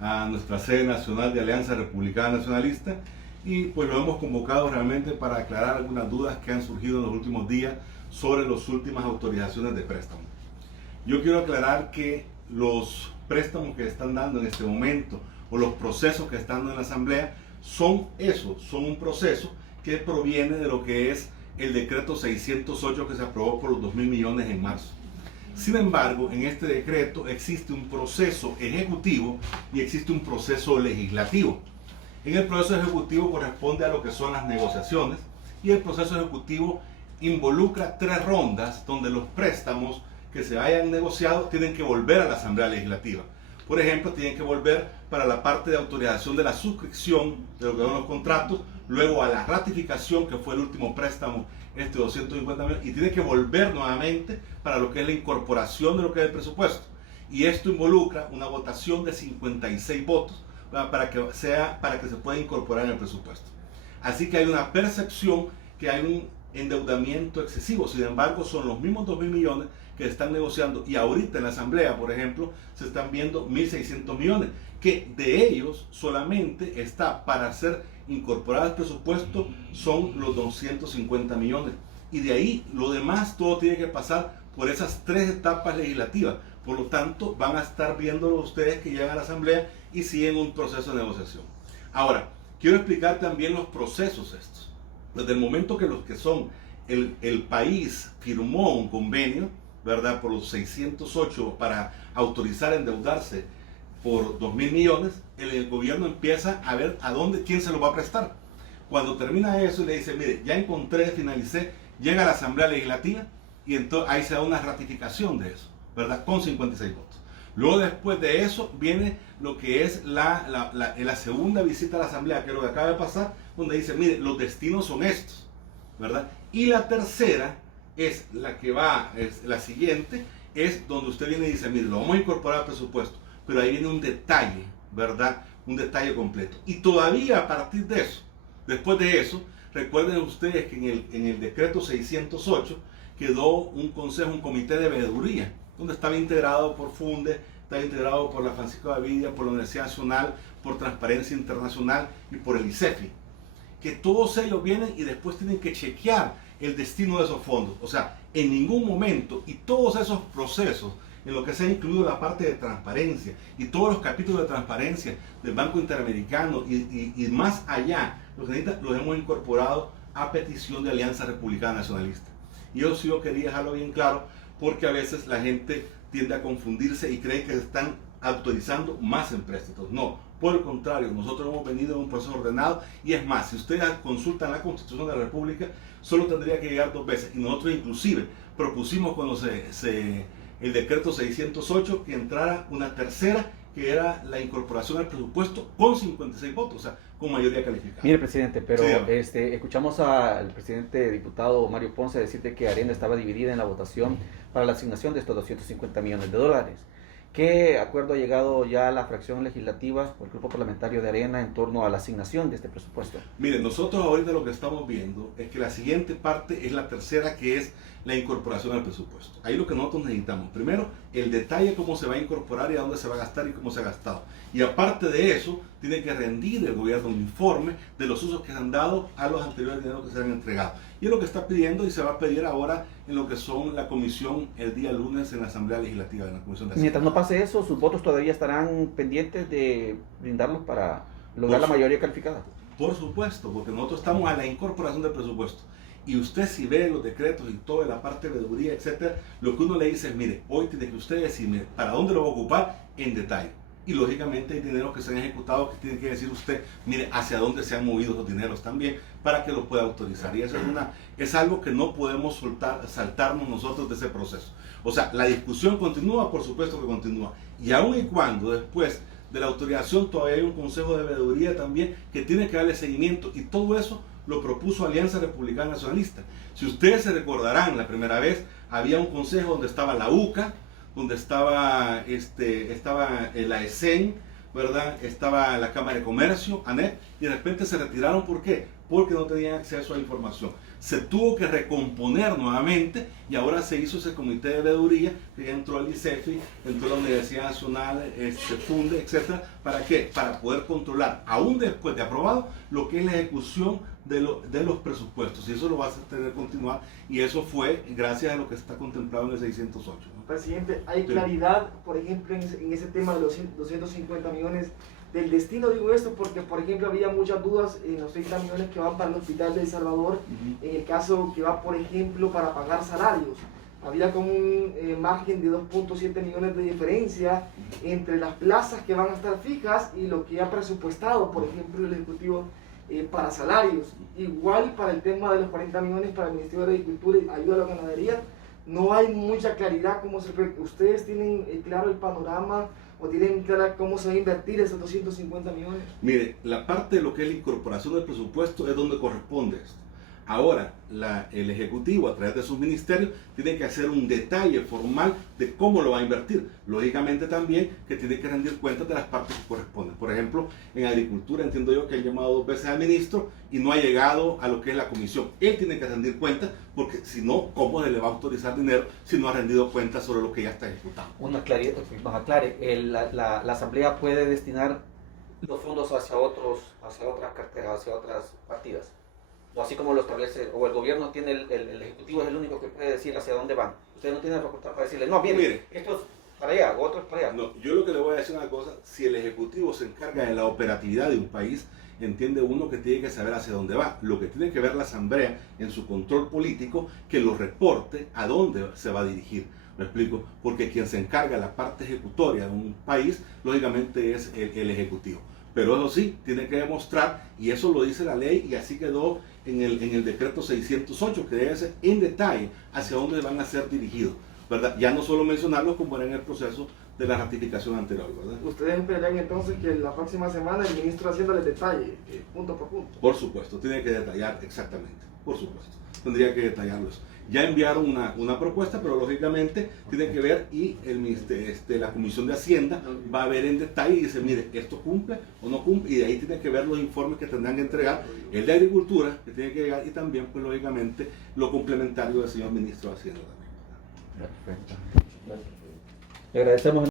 a nuestra sede nacional de Alianza Republicana Nacionalista, y pues lo hemos convocado realmente para aclarar algunas dudas que han surgido en los últimos días sobre las últimas autorizaciones de préstamo. Yo quiero aclarar que los préstamos que están dando en este momento o los procesos que están dando en la Asamblea son eso, son un proceso que proviene de lo que es el decreto 608 que se aprobó por los 2.000 millones en marzo. Sin embargo, en este decreto existe un proceso ejecutivo y existe un proceso legislativo. En el proceso ejecutivo corresponde a lo que son las negociaciones, y el proceso ejecutivo involucra 3 rondas donde los préstamos que se hayan negociado tienen que volver a la Asamblea Legislativa. Por ejemplo, tienen que volver para la parte de autorización de la suscripción de lo que son los contratos, luego a la ratificación, que fue el último préstamo, este 250 millones, y tiene que volver nuevamente para lo que es la incorporación de lo que es el presupuesto. Y esto involucra una votación de 56 votos para que se pueda incorporar en el presupuesto. Así que hay una percepción que hay un endeudamiento excesivo. Sin embargo, son los mismos 2.000 millones que están negociando, y ahorita en la Asamblea, por ejemplo, se están viendo 1.600 millones, que de ellos solamente está para ser incorporado al presupuesto son los 250 millones, y de ahí lo demás todo tiene que pasar por esas 3 etapas legislativas. Por lo tanto, van a estar viéndolo ustedes que llegan a la Asamblea y siguen un proceso de negociación. Ahora, quiero explicar también los procesos estos. Desde el momento que los que son el país firmó un convenio, ¿verdad?, por los 608 para autorizar endeudarse por 2.000 millones, el gobierno empieza a ver a dónde, quién se lo va a prestar. Cuando termina eso y le dice, mire, ya encontré, finalicé, llega a la Asamblea Legislativa, y entonces ahí se da una ratificación de eso, ¿verdad?, con 56 votos. Luego, después de eso, viene lo que es la segunda visita a la Asamblea, que es lo que acaba de pasar, donde dice, mire, los destinos son estos, ¿verdad? Y la tercera es la que va, es la siguiente, es donde usted viene y dice, mire, lo vamos a incorporar al presupuesto, pero ahí viene un detalle, ¿verdad? Un detalle completo. Y todavía a partir de eso, después de eso, recuerden ustedes que en el decreto 608 quedó un consejo, un comité de veeduría, donde estaba integrado por FUNDE, estaba integrado por la Francisco Gavidia, por la Universidad Nacional, por Transparencia Internacional y por el ICEFI. Que todos ellos vienen y después tienen que chequear el destino de esos fondos. O sea, en ningún momento, y todos esos procesos, en lo que se ha incluido la parte de transparencia y todos los capítulos de transparencia del Banco Interamericano y más allá, los hemos incorporado a petición de Alianza Republicana Nacionalista. Y eso sí yo quería dejarlo bien claro, porque a veces la gente tiende a confundirse y cree que están autorizando más empréstitos. No, por el contrario, nosotros hemos venido en un proceso ordenado, y es más, si ustedes consultan la Constitución de la República, solo tendría que llegar 2 veces, y nosotros inclusive propusimos cuando el decreto 608 que entrara una tercera, que era la incorporación al presupuesto con 56 votos, o sea, con mayoría calificada. Mire, presidente, pero sí, escuchamos al presidente diputado Mario Ponce decirte que Arena estaba dividida en la votación para la asignación de estos 250 millones de dólares. ¿Qué acuerdo ha llegado ya a la fracción legislativa por el grupo parlamentario de Arena en torno a la asignación de este presupuesto? Miren, nosotros ahorita lo que estamos viendo es que la siguiente parte es la tercera, que es la incorporación al presupuesto. Ahí lo que nosotros necesitamos, primero, el detalle cómo se va a incorporar y a dónde se va a gastar y cómo se ha gastado. Y aparte de eso, tiene que rendir el gobierno un informe de los usos que se han dado a los anteriores dineros que se han entregado. Y es lo que está pidiendo y se va a pedir ahora en lo que son la comisión el día lunes en la Asamblea Legislativa, en la Comisión de Hacienda. Mientras no pase eso, sus votos todavía estarán pendientes de brindarlos para lograr la mayoría calificada. Por supuesto, porque nosotros estamos a la incorporación del presupuesto. Y usted, si ve los decretos y toda la parte de veeduría, etcétera, lo que uno le dice es, mire, hoy tiene que usted decirme para dónde lo va a ocupar en detalle. Y lógicamente hay dineros que se han ejecutado que tiene que decir usted, mire, hacia dónde se han movido esos dineros también, para que lo pueda autorizar. Y eso es algo que no podemos saltarnos nosotros de ese proceso. O sea, la discusión continúa, por supuesto que continúa. Y aun y cuando después de la autorización todavía hay un consejo de veeduría también que tiene que darle seguimiento, y todo eso lo propuso Alianza Republicana Nacionalista. Si ustedes se recordarán, la primera vez había un consejo donde estaba la UCA, donde estaba la ESEN, ¿verdad? Estaba la Cámara de Comercio, ANEP, y de repente se retiraron. ¿Por qué? porque no tenían acceso a la información. Se tuvo que recomponer nuevamente y ahora se hizo ese comité de veeduría que ya entró al ICEFI, entró a la Universidad Nacional, FUNDE, etc. ¿Para qué? Para poder controlar, aún después de aprobado, lo que es la ejecución de los presupuestos. Y eso lo va a tener que continuar, y eso fue gracias a lo que está contemplado en el 608. ¿No? Presidente, ¿hay claridad, por ejemplo, en ese tema de los 250 millones del destino? Digo esto porque, por ejemplo, había muchas dudas en los 30 millones que van para el Hospital de El Salvador, en el caso que va, por ejemplo, para pagar salarios. Había como un margen de 2.7 millones de diferencia entre las plazas que van a estar fijas y lo que ha presupuestado, por ejemplo, el Ejecutivo para salarios. Igual para el tema de los 40 millones para el Ministerio de Agricultura y Ayuda a la Ganadería, no hay mucha claridad cómo se... ¿Ustedes tienen claro el panorama o tienen claro cómo se va a invertir esos 250 millones? Mire, la parte de lo que es la incorporación del presupuesto es donde corresponde esto. Ahora, el Ejecutivo, a través de sus ministerios, tiene que hacer un detalle formal de cómo lo va a invertir. Lógicamente también que tiene que rendir cuentas de las partes que corresponden. Por ejemplo, en Agricultura entiendo yo que han llamado 2 veces al ministro y no ha llegado a lo que es la comisión. Él tiene que rendir cuentas porque si no, ¿cómo se le va a autorizar dinero si no ha rendido cuentas sobre lo que ya está ejecutado? Una claridad, que nos aclare, la Asamblea puede destinar los fondos hacia otras carteras, hacia otras partidas. O así como lo establece, o el gobierno tiene, el Ejecutivo es el único que puede decir hacia dónde van. Ustedes no tienen la facultad para decirle, no, mire, esto es para allá, otro es para allá. No, yo lo que le voy a decir una cosa, si el Ejecutivo se encarga de la operatividad de un país, entiende uno que tiene que saber hacia dónde va. Lo que tiene que ver la Asamblea en su control político, que lo reporte a dónde se va a dirigir. ¿Me explico? Porque quien se encarga de la parte ejecutoria de un país, lógicamente es el Ejecutivo. Pero eso sí, tiene que demostrar, y eso lo dice la ley, y así quedó en el decreto 608, que debe ser en detalle hacia dónde van a ser dirigidos, ¿verdad? Ya no solo mencionarlos como era en el proceso de la ratificación anterior, ¿verdad? ¿Ustedes esperarían entonces que la próxima semana el ministro de Hacienda les detalle, punto por punto? Por supuesto, tiene que detallar exactamente, por supuesto, tendría que detallarlos. Ya enviaron una propuesta, pero lógicamente tiene que ver y la Comisión de Hacienda va a ver en detalle y dice, mire, esto cumple o no cumple, y de ahí tiene que ver los informes que tendrán que entregar, el de Agricultura que tiene que llegar, y también, pues lógicamente, lo complementario del señor ministro de Hacienda también. Perfecto. Le agradecemos.